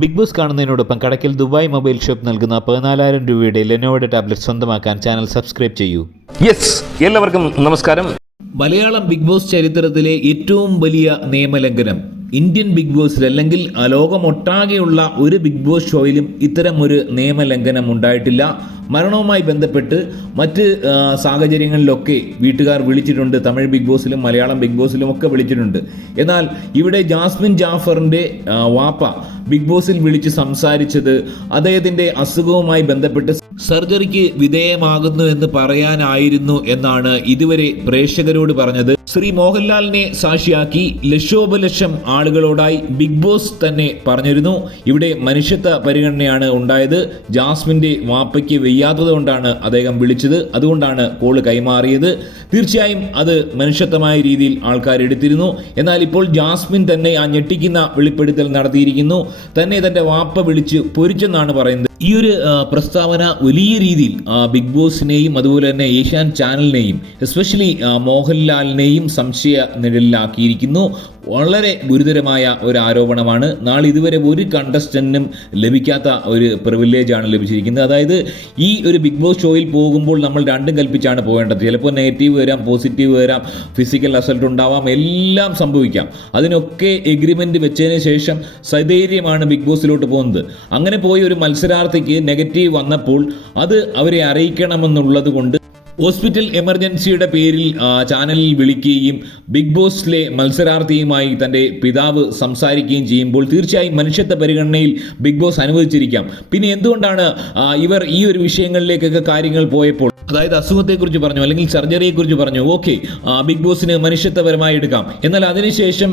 Big Boss കാണുന്നതിനോടൊപ്പം കടക്കിൽ Dubai mobile shop നൽകുന്ന പതിനാലായിരം രൂപയുടെ ലെനോയുടെ ടാബ്ലറ്റ് സ്വന്തമാക്കാൻ ചാനൽ സബ്സ്ക്രൈബ് ചെയ്യൂ. യെസ് എല്ലാവർക്കും നമസ്കാരം. മലയാളം ബിഗ് ബോസ് ചരിത്രത്തിലെ ഏറ്റവും വലിയ നിയമലംഘനം. ഇന്ത്യൻ ബിഗ് ബോസിൽ അല്ലെങ്കിൽ ലോകമൊട്ടാകെയുള്ള ഒരു ബിഗ് ബോസ് ഷോയിലും ഇത്തരം ഒരു നിയമലംഘനം ഉണ്ടായിട്ടില്ല. മരണവുമായി ബന്ധപ്പെട്ട് മറ്റ് സാഹചര്യങ്ങളിലൊക്കെ വീട്ടുകാർ വിളിച്ചിട്ടുണ്ട്. തമിഴ് ബിഗ് ബോസിലും മലയാളം ബിഗ് ബോസിലും ഒക്കെ വിളിച്ചിട്ടുണ്ട്. എന്നാൽ ഇവിടെ ജാസ്മിൻ ജാഫറിന്റെ വാപ്പ ബിഗ് ബോസിൽ വിളിച്ച് സംസാരിച്ചത് അദ്ദേഹത്തിന്റെ അസുഖവുമായി ബന്ധപ്പെട്ട് സർജറിക്ക് വിധേയമാകുന്നു എന്ന് പറയാനായിരുന്നു എന്നാണ് ഇതുവരെ പ്രേക്ഷകരോട് പറഞ്ഞത്. ശ്രീ മോഹൻലാലിനെ സാക്ഷിയാക്കി ലക്ഷോപലക്ഷം ആളുകളോടായി ബിഗ് ബോസ് തന്നെ പറഞ്ഞിരുന്നു. ഇവിടെ മനുഷ്യത്വ പരിഗണനയാണ് ഉണ്ടായത്. ജാസ്മിന്റെ വാപ്പയ്ക്ക് വയ്യാത്തത് കൊണ്ടാണ് അദ്ദേഹം വിളിച്ചത്. അതുകൊണ്ടാണ് കോൾ കൈമാറിയത്. തീർച്ചയായും അത് മനുഷ്യത്വമായ രീതിയിൽ ആൾക്കാർ എടുത്തിരുന്നു. എന്നാൽ ഇപ്പോൾ ജാസ്മിൻ തന്നെ ആ ഞെട്ടിക്കുന്ന വെളിപ്പെടുത്തൽ നടത്തിയിരിക്കുന്നു. തന്നെ തന്റെ വാപ്പ വിളിച്ച് പൊരിച്ചെന്നാണ് പറയുന്നത്. ഈ ഒരു പ്രസ്താവന വലിയ രീതിയിൽ ബിഗ് ബോസിനെയും അതുപോലെ തന്നെ ഏഷ്യാൻ ചാനലിനെയും എസ്പെഷ്യലി മോഹൻലാലിനെയും സംശയ നിഴലിലാക്കിയിരിക്കുന്നു. വളരെ ഗുരുതരമായ ഒരു ആരോപണമാണ്. നാളെ ഇതുവരെ ഒരു കണ്ടസ്റ്റന്റിനും ലഭിക്കാത്ത ഒരു പ്രിവിലേജ് ആണ് ലഭിച്ചിരിക്കുന്നത്. അതായത് ഈ ഒരു ബിഗ് ബോസ് ഷോയിൽ പോകുമ്പോൾ നമ്മൾ രണ്ടും കൽപ്പിച്ചാണ് പോകേണ്ടത് ചിലപ്പോൾ നെഗറ്റീവ് വരാം പോസിറ്റീവ് വരാം ഫിസിക്കൽ അസൾട്ട് ഉണ്ടാവാം എല്ലാം സംഭവിക്കാം. അതിനൊക്കെ എഗ്രിമെന്റ് വെച്ചതിന് ശേഷം സധൈര്യമാണ് ബിഗ് ബോസിലോട്ട് പോകുന്നത്. അങ്ങനെ പോയി ഒരു മത്സരാർത്ഥിക്ക് നെഗറ്റീവ് വന്നപ്പോൾ അത് അവരെ അറിയിക്കണമെന്നുള്ളത് കൊണ്ട് ഹോസ്പിറ്റൽ എമർജൻസിയുടെ പേരിൽ ചാനലിൽ വിളിക്കുകയും ബിഗ് ബോസിലെ മത്സരാർത്ഥിയുമായി തന്റെ പിതാവ് സംസാരിക്കുകയും ചെയ്യുമ്പോൾ തീർച്ചയായും മനുഷ്യത്വ പരിഗണനയിൽ ബിഗ് ബോസ് അനുവദിച്ചിരിക്കാം. പിന്നെ എന്തുകൊണ്ടാണ് ഇവർ ഈ ഒരു വിഷയങ്ങളിലേക്കൊക്കെ കാര്യങ്ങൾ പോയപ്പോൾ? അതായത് അസുഖത്തെക്കുറിച്ച് പറഞ്ഞു അല്ലെങ്കിൽ സർജറിയെക്കുറിച്ച് പറഞ്ഞു ഓക്കെ ബിഗ് ബോസിന് മനുഷ്യത്വപരമായി എടുക്കാം. എന്നാൽ അതിനുശേഷം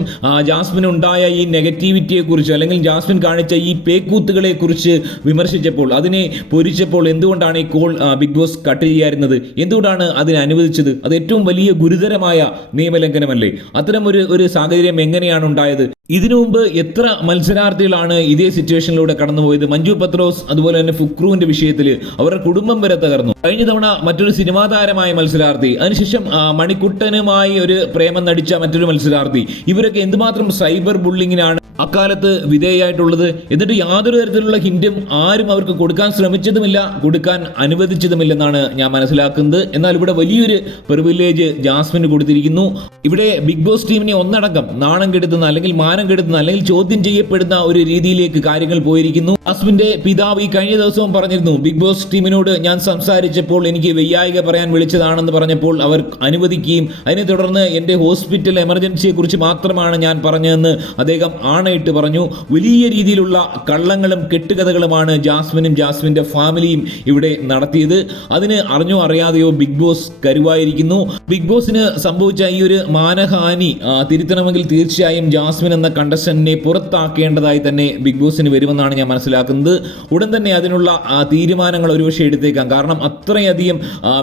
ജാസ്മിൻ ഉണ്ടായ ഈ നെഗറ്റിവിറ്റിയെക്കുറിച്ച് അല്ലെങ്കിൽ ജാസ്മിൻ കാണിച്ച ഈ പേക്കൂത്തുകളെക്കുറിച്ച് വിമർശിച്ചപ്പോൾ അതിനെ പൊരിച്ചപ്പോൾ എന്തുകൊണ്ടാണ് ഈ കോൾ ബിഗ് ബോസ് കട്ട് ചെയ്യാറുന്നത് എന്തുകൊണ്ടാണ് അതിനെ അനുവദിച്ചത്? അത് ഏറ്റവും വലിയ ഗുരുതരമായ നിയമലംഘനമല്ലേ? അത്തരം ഒരു ഒരു സാഹചര്യം എങ്ങനെയാണ് ഉണ്ടായത്? ഇതിനു മുമ്പ് എത്ര മത്സരാർത്ഥികളാണ് ഇതേ സിറ്റുവേഷനിലൂടെ കടന്നുപോയത്? മഞ്ജു പത്രോസ് അതുപോലെ തന്നെ ഫുക്രുവിന്റെ വിഷയത്തിൽ അവരുടെ കുടുംബം വരെ തകർന്നു. കഴിഞ്ഞ തവണ മറ്റൊരു സിനിമാ താരമായ മത്സരാർത്ഥി അതിനുശേഷം മണിക്കുട്ടനുമായി ഒരു പ്രേമം നടിച്ച മറ്റൊരു മത്സരാർത്ഥി ഇവരൊക്കെ എന്തുമാത്രം സൈബർ ബുള്ളിങ്ങിനാണ് അക്കാലത്ത് വിധേയായിട്ടുള്ളത് എന്നിട്ട് യാതൊരു തരത്തിലുള്ള ഹിന്റും ആരും അവർക്ക് കൊടുക്കാൻ ശ്രമിച്ചതുമില്ല കൊടുക്കാൻ അനുവദിച്ചതുമില്ലെന്നാണ് ഞാൻ മനസ്സിലാക്കുന്നത്. എന്നാൽ ഇവിടെ വലിയൊരു പ്രിവിലേജ് ജാസ്മിന് കൊടുത്തിരിക്കുന്നു. ഇവിടെ ബിഗ് ബോസ് ടീമിനെ ഒന്നടങ്കം നാണം കെടുത്തുന്ന അല്ലെങ്കിൽ മാനം കെടുത്തുന്ന അല്ലെങ്കിൽ ചോദ്യം ചെയ്യപ്പെടുന്ന ഒരു രീതിയിലേക്ക് കാര്യങ്ങൾ പോയിരിക്കുന്നു. ജാസ്മിന്റെ പിതാവ് ഈ കഴിഞ്ഞ ദിവസവും പറഞ്ഞിരുന്നു ബിഗ് ബോസ് ടീമിനോട് ഞാൻ സംസാരിച്ചപ്പോൾ എനിക്ക് വയ്യായിക പറയാൻ വിളിച്ചതാണെന്ന് പറഞ്ഞപ്പോൾ അവർ അനുവദിക്കുകയും അതിനെ തുടർന്ന് എന്റെ ഹോസ്പിറ്റൽ എമർജൻസിയെ കുറിച്ച് മാത്രമാണ് ഞാൻ പറഞ്ഞതെന്ന് അദ്ദേഹം ആണയിട്ട് പറഞ്ഞു. വലിയ രീതിയിലുള്ള കള്ളങ്ങളും കെട്ടുകഥകളുമാണ് ജാസ്മിനും ജാസ്മിന്റെ ഫാമിലിയും ഇവിടെ നടത്തിയത്. അതിന് അറിഞ്ഞോ അറിയാതെയോ ബിഗ് ബോസ് കരുവായിരിക്കുന്നു. ബിഗ് ബോസിന് സംഭവിച്ച ഈ ഒരു മാനഹാനി തിരുത്തണമെങ്കിൽ തീർച്ചയായും ജാസ്മിൻ എന്ന കണ്ടസ്റ്റന്റിനെ പുറത്താക്കേണ്ടതായി തന്നെ ബിഗ് ബോസിന് വരുമെന്നാണ് ഞാൻ മനസ്സിലാക്കുന്നത്. ഉടൻ തന്നെ അതിനുള്ള തീരുമാനങ്ങൾ ഒരുപക്ഷെ എടുത്തേക്കാം. കാരണം അത്രയധികം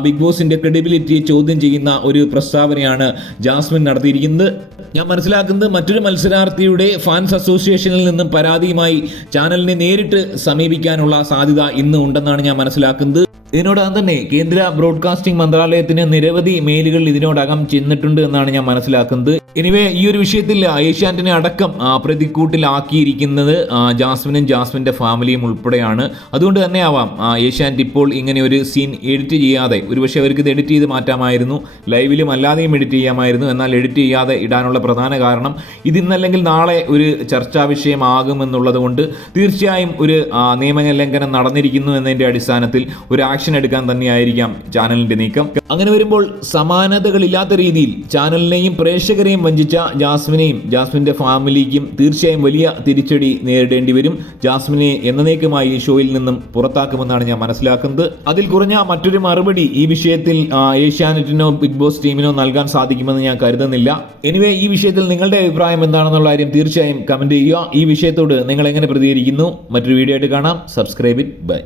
ബിഗ് ബോസിന്റെ ക്രെഡിബിലിറ്റിയെ ചോദ്യം ചെയ്യുന്ന ഒരു പ്രസ്താവനയാണ് ജാസ്മിൻ നടത്തിയിരിക്കുന്നത്. ഞാൻ മനസ്സിലാക്കുന്നത് മറ്റൊരു മത്സരാർത്ഥിയുടെ ഫാൻസ് അസോസിയേഷനിൽ നിന്നും പരാതിയുമായി ചാനലിനെ നേരിട്ട് സമീപിക്കാനുള്ള സാധ്യത ഇന്ന് ഉണ്ടെന്നാണ് ഞാൻ മനസ്സിലാക്കുന്നത്. ഇതിനോടകം തന്നെ കേന്ദ്ര ബ്രോഡ്കാസ്റ്റിംഗ് മന്ത്രാലയത്തിന് നിരവധി മെയിലുകൾ ഇതിനോടകം ചെന്നിട്ടുണ്ട് എന്നാണ് ഞാൻ മനസ്സിലാക്കുന്നത്. എനിവേ ഈ ഒരു വിഷയത്തിൽ ഏഷ്യാനെറ്റിനെ അടക്കം പ്രതിക്കൂട്ടിലാക്കിയിരിക്കുന്നത് ജാസ്മിനും ജാസ്മിന്റെ ഫാമിലിയും ഉൾപ്പെടെയാണ്. അതുകൊണ്ട് തന്നെ ആവാം ഏഷ്യാനെറ്റ് ഇപ്പോൾ ഇങ്ങനെ ഒരു സീൻ എഡിറ്റ് ചെയ്യാതെ ഒരുപക്ഷെ അവർക്ക് ഇത് എഡിറ്റ് ചെയ്ത് മാറ്റാമായിരുന്നു ലൈവിലും അല്ലാതെയും എഡിറ്റ് ചെയ്യാമായിരുന്നു എന്നാൽ എഡിറ്റ് ചെയ്യാതെ ഇടാനുള്ള പ്രധാന കാരണം ഇതിന്നല്ലെങ്കിൽ നാളെ ഒരു ചർച്ചാ വിഷയമാകുമെന്നുള്ളത് കൊണ്ട് തീർച്ചയായും ഒരു നിയമലംഘനം നടന്നിരിക്കുന്നു എന്നതിന്റെ അടിസ്ഥാനത്തിൽ ഒരു ആക്ഷൻ എടുക്കാൻ തന്നെയായിരിക്കാം ചാനലിന്റെ നീക്കം. അങ്ങനെ വരുമ്പോൾ സമാനതകളില്ലാത്ത രീതിയിൽ ചാനലിനെയും പ്രേക്ഷകരെയും വഞ്ചിച്ച ജാസ്മിനെയും ജാസ്മിന്റെ ഫാമിലിക്കും തീർച്ചയായും വലിയ തിരിച്ചടി നേരിടേണ്ടി വരും. ജാസ്മിനെ എന്നേക്കുമായി ഷോയിൽ നിന്നും പുറത്താക്കുമെന്നാണ് ഞാൻ മനസ്സിലാക്കുന്നത്. അതിൽ കുറഞ്ഞ മറ്റൊരു മറുപടി ഈ വിഷയത്തിൽ ഏഷ്യാനെറ്റിനോ ബിഗ് ബോസ് ടീമിനോ നൽകാൻ സാധിക്കുമെന്ന് ഞാൻ കരുതുന്നില്ല. എനിവേ ഈ വിഷയത്തിൽ നിങ്ങളുടെ അഭിപ്രായം എന്താണെന്നുള്ള കാര്യം തീർച്ചയായും കമന്റ് ചെയ്യുക. ഈ വിഷയത്തോട് നിങ്ങൾ എങ്ങനെ പ്രതികരിക്കുന്നു? മറ്റൊരു വീഡിയോ ആയിട്ട് കാണാം. Subscribe it by